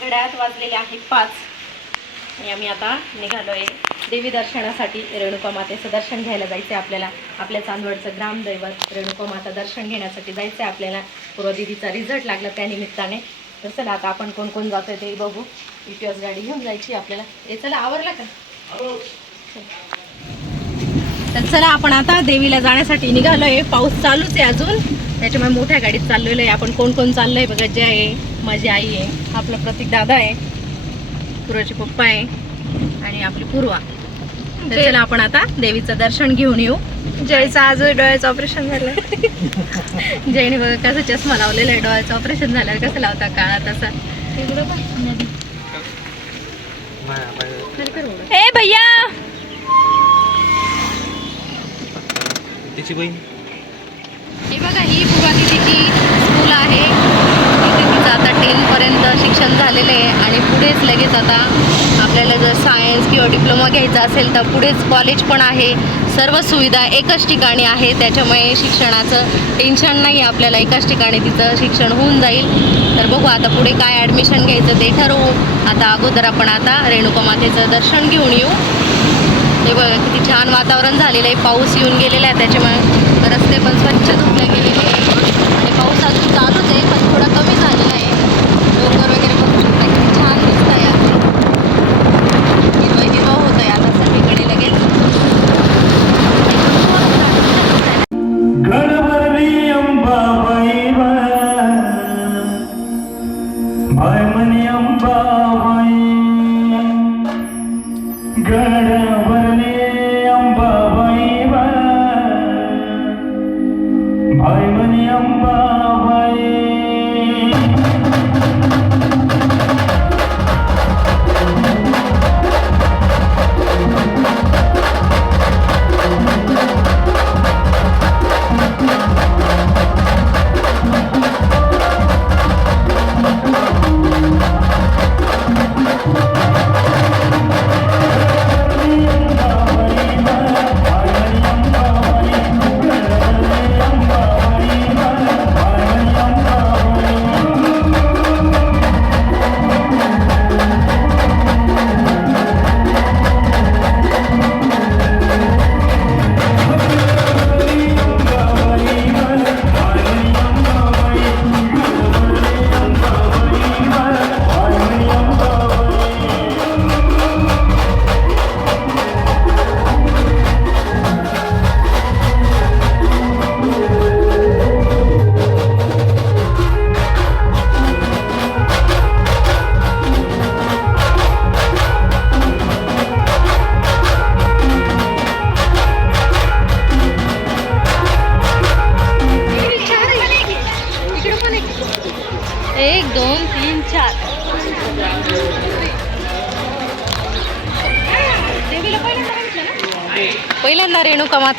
घड्याळात वाजलेले आहे पाच. आणि आम्ही आता निघालोय देवी दर्शनासाठी रेणुका मातेचं दर्शन घ्यायला जायचं आहे आपल्याला. आपल्या चांदवडचं ग्रामदैवत रेणुका माता दर्शन घेण्यासाठी जायचं आहे आपल्याला पूर्वदिदीचा रिझल्ट लागला त्या निमित्ताने. तर चला आता आपण कोण कोण जातोय ते बघू. इतिहास गाडी घेऊन जायची आपल्याला. हे चला आवरला का? तर चला आपण आता देवीला जाण्यासाठी निघालोय. पाऊस चालूच आहे अजून. त्याच्यामुळे मोठ्या गाडीत चाललेलो आहे. आपण कोण कोण चाललोय बघा जय आहे माझी आई आहे आपला प्रतीक दादा आहे पूर्वाचे पप्पा आहे आणि आपली पूर्वा. तर चला आपण आता देवीचं दर्शन घेऊन येऊ. जयचं आज डोळ्याचं ऑपरेशन झालं. जयने बघा कसं चष्मा लावलेला आहे. डोळ्याचं ऑपरेशन झाल्यावर कसं लावता काळा तसा. ए भैया! तिची बहीण? ही बघा ही पूर्वा तिची स्कूल आहे. इथे तिचं आता टेनपर्यंत शिक्षण झालेलं आहे आणि पुढेच लगेच आता आपल्याला जर सायन्स किंवा डिप्लोमा घ्यायचा असेल तर पुढेच कॉलेज पण आहे. सर्व सुविधा एकाच ठिकाणी आहे. त्याच्यामुळे शिक्षणाचं टेन्शन नाही आपल्याला एकाच ठिकाणी तिचं शिक्षण होऊन जाईल. तर बघू आता पुढे काय ॲडमिशन घ्यायचं ते ठरवू. आता अगोदर आपण आता रेणुका मातेचं दर्शन घेऊन येऊ. हे बघा किती छान वातावरण झालेलं आहे. पाऊस येऊन गेलेला आहे त्याच्यामुळे रस्ते पण स्वच्छ धुतले गेलेले आहे आणि पाऊस अजून चालूच आहे पण थोडा कमी झालेला आहे.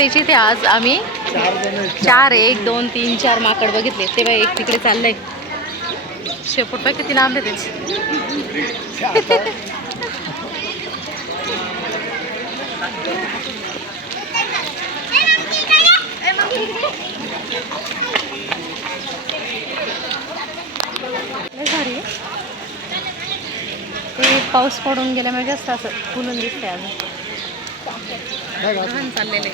रेणुका ते आज आम्ही चार एक दोन तीन चार माकड बघितले. तेव्हा एक तिकडे चाललंय. शेपूट पाय किती लांब आहे त्याचे. ते पाऊस पडून गेल्यामुळे जास्त असं फुलून दिसतंय अजून. लहान चाललेले.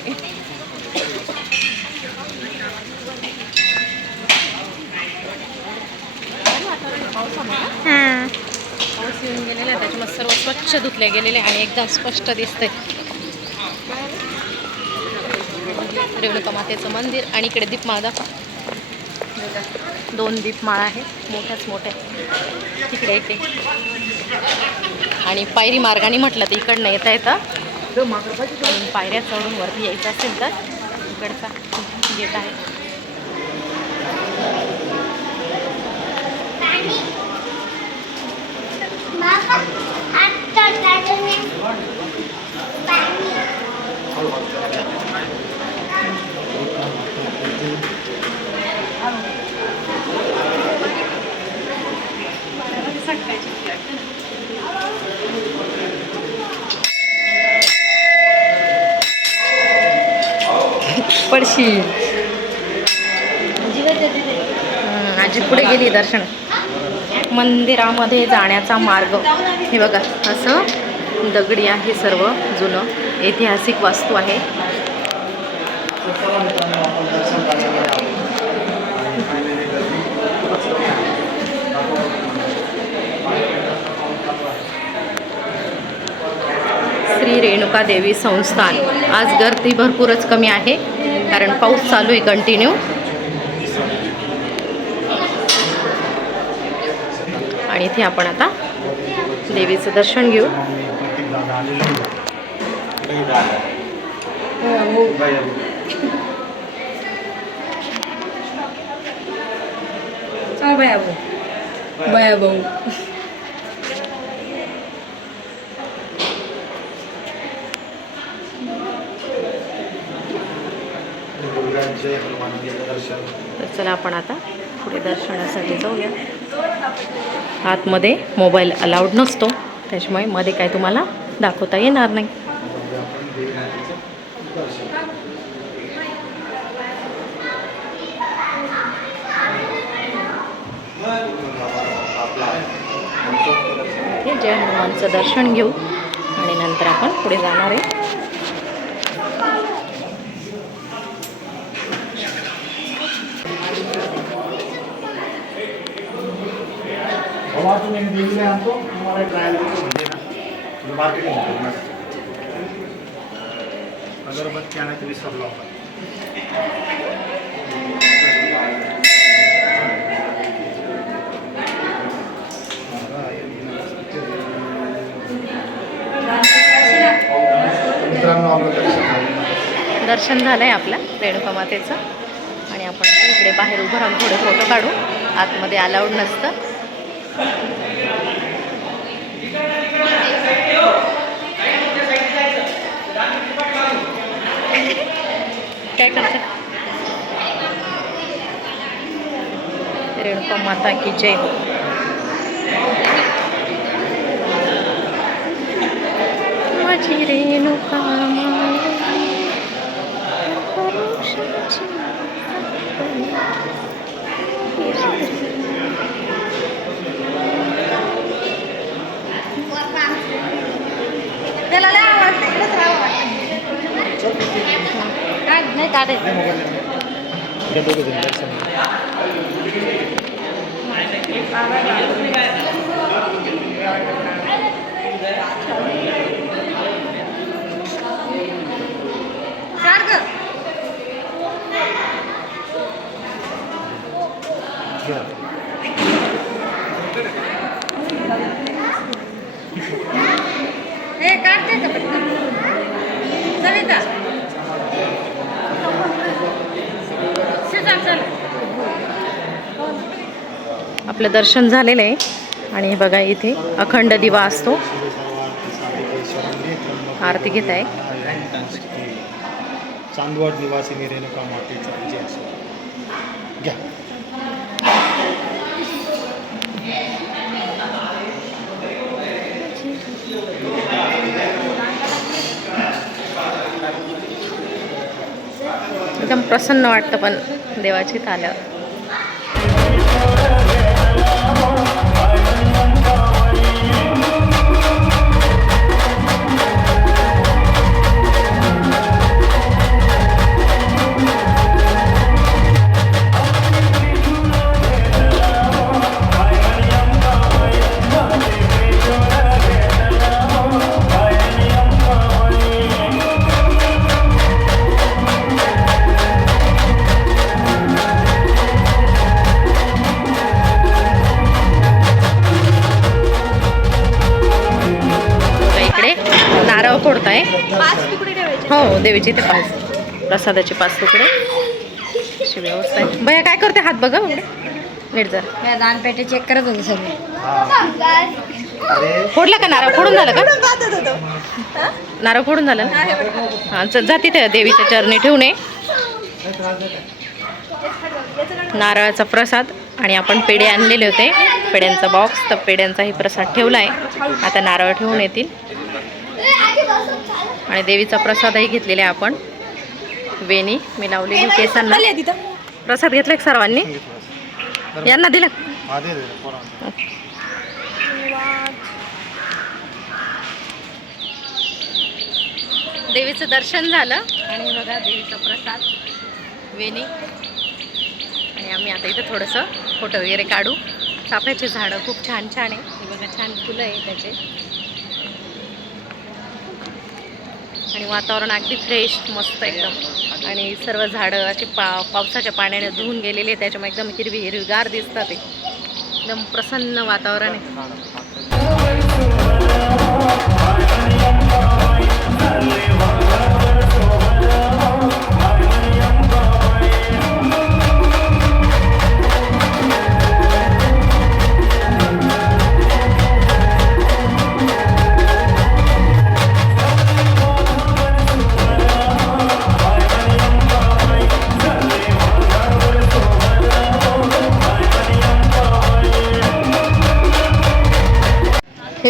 पाऊस येऊन गेलेला त्याच्यामुळे सर्व स्वच्छ धुतले गेलेले आणि एकदम स्पष्ट दिसतंय. रेणुका मातेचं मंदिर आणि इकडे दीपमाळ दाखवा. दोन दीपमाळा आहे मोठ्याच मोठ्या. तिकडे येते आणि पायरी मार्गाने म्हटलं तर इकडनं येता येतं. पायऱ्या चढून वरती यायचं असेल तर इकडचा गेट आहे. पडशी पडशील. आजी पुढे गेली दर्शन. मंदिरामध्ये जाण्याचा मार्ग. हे बघा असं दगडी आहे सर्व जुनं. ऐतिहासिक वास्तू आहे. श्री रेणुका देवी संस्थान. आज गर्दी भरपूरच कमी आहे. कारण पाऊस चालू आहे कंटिन्यू आणि इथे आपण आता देवीचं दर्शन घेऊ. बया भाऊ. तर चला आपण आता पुढे दर्शनासाठी जाऊया. आतमध्ये मोबाईल अलाउड नसतो त्याच्यामुळे मध्ये काय तुम्हाला दाखवता येणार नाही. जय हनुमानचं दर्शन घेऊ आणि नंतर आपण पुढे जाणार आहे. अगरबत्ती आणायचं विसरलो आपण मित्रांनो आपलं दर्शन झालं. दर्शन झालं आहे आपलं रेणुका मातेचं. आणि आपण इकडे बाहेर उभं राहून थोडे फोटो काढू. आतमध्ये अलाउड नसतं. काय करते रेणुका माता की जय हो माझी रेणुका माता नाही काढे Thank you जण दर्शन घ्या. हे काढते का पटकन? सविता शिजा, चल. दर्शन झालेलं आहे. आणि बघा इथे अखंड दिवा असतो. आरती घेत आहे. चांदवड निवासी रेणुका मातेचा विजय असो. घ्या. एकदम प्रसन्न वाटतं पण देवाची आल्यावर देवीचे ते पाच प्रसादाचे पाच तुकडे. अशी व्यवस्था आहे. भैया काय करते हात बघा नीट जर या दानपेटे चेक करत होते सगळे. अरे. फोडला का नारळ? फोडून झालं का? नारळ फोडून झालं ना? हां च- जा तिथे देवीच्या चरणी ठेवून ये. नारळाचा प्रसाद आणि आपण पेढे आणलेले होते. पेड्यांचा बॉक्स तर पेड्यांचाही प्रसाद ठेवला आहे आता नारळ ठेवून येतील. आणि देवीचा प्रसादही घेतलेला आहे आपण. वेणी मी लावलेली केसांना. प्रसाद घेतला का सर्वांनी? यांना दिलं दे दे पोरांना. देवीचं दर्शन झालं आणि बघा देवीचा प्रसाद वेणी. आणि आम्ही आता इथं थोडंसं फोटो वगैरे काढू. चाफ्याचे झाडं खूप छान छान आहे. हे बघा छान फुलं आहे त्याचे. आणि वातावरण अगदी फ्रेश मस्त एकदम. आणि सर्व झाडं अशी पा पावसाच्या पाण्याने धुवून गेलेली आहे त्याच्यामुळे एकदम हिरवी हिरवीगार दिसतात ते. एकदम प्रसन्न वातावरण आहे.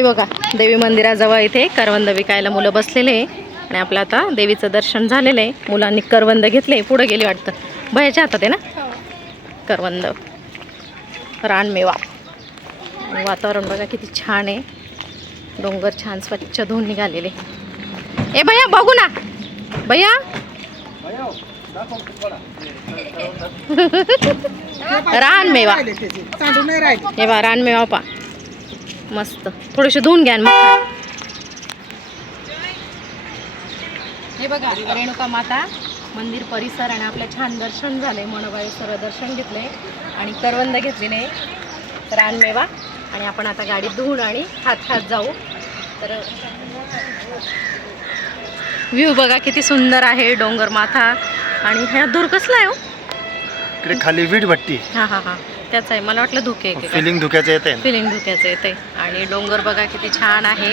हे बघा देवी मंदिराजवळ इथे करवंद विकायला मुलं बसलेले आहे. आणि आपलं आता देवीचं दर्शन झालेलं आहे. मुलांनी करवंद घेतले पुढे गेली वाटतं. भयाच्या हातात आहे ना? करवंद. रानमेवा. आणि वातावरण बघा किती छान आहे. डोंगर छान स्वच्छ धुवून निघालेले. ए भैया बघू ना. भैया. रानमेवा. हे बा रानमेवा पा मस्त. थोडेसे धुवून घ्या मग. हे बघा रेणुका माता मंदिर परिसर आणि आपलं छान दर्शन झालंय मनोबाई दर्शन घेतलंय आणि करवंद घेतलेले रानमेवा आणि आपण आता गाडीत धुवून आणि खात खात जाऊ. तर व्ह्यू बघा किती सुंदर आहे डोंगर माथा. आणि ह्या दूर कसला आहे हो? खाली वीट भट्टी हां हां हां. त्याच आहे. मला वाटलं धुके. फिलिंग धुक्याचं येते फिलिंग धुक्याचं येते आणि डोंगर बघा किती छान आहे.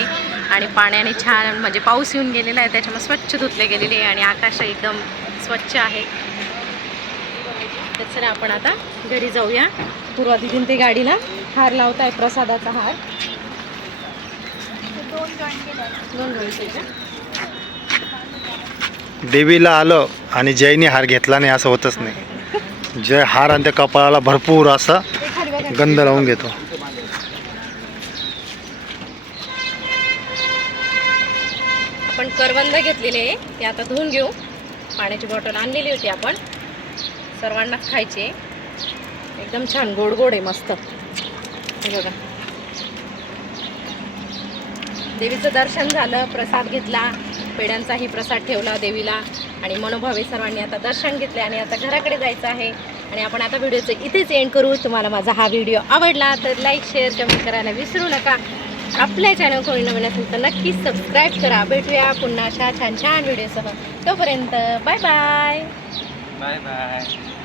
आणि पाण्याने छान म्हणजे पाऊस येऊन गेलेला आहे. त्याच्यामुळे स्वच्छ धुतले गेलेले आहे. आणि आकाश एकदम स्वच्छ आहे. तर चला आपण आता घरी जाऊया. पूर्वा दिदीन ते गाडीला हार लावत आहे प्रसादाचा हार. दोन? देवीला आलं आणि जयने हार घेतला नाही असं होतच नाही. जय हार आणि त्या कपाळाला भरपूर असा गंध लावून घेतो. आपण करवंद घेतलेले आहे ते आता धुवून घेऊ. पाण्याची बॉटल आणलेली होती आपण. सर्वांनाच खायची. एकदम छान गोड गोड आहे मस्त. हे बघा. देवीचं दर्शन झालं प्रसाद घेतला. पेड्यांचाही प्रसाद ठेवला देवीला. आणि मनोभावे सर्वांनी आता दर्शन घेतले आणि आता घराकडे जायचं आहे. आणि आपण आता व्हिडिओचं इथेच एंड करू. तुम्हाला माझा हा व्हिडिओ आवडला तर लाईक शेअर कमेंट करायला विसरू नका. आपल्या चॅनल कोणी नवीन असेल तर नक्कीच सबस्क्राईब करा. भेटूया पुन्हा अशा छान छान व्हिडिओसह. तोपर्यंत बाय बाय बाय बाय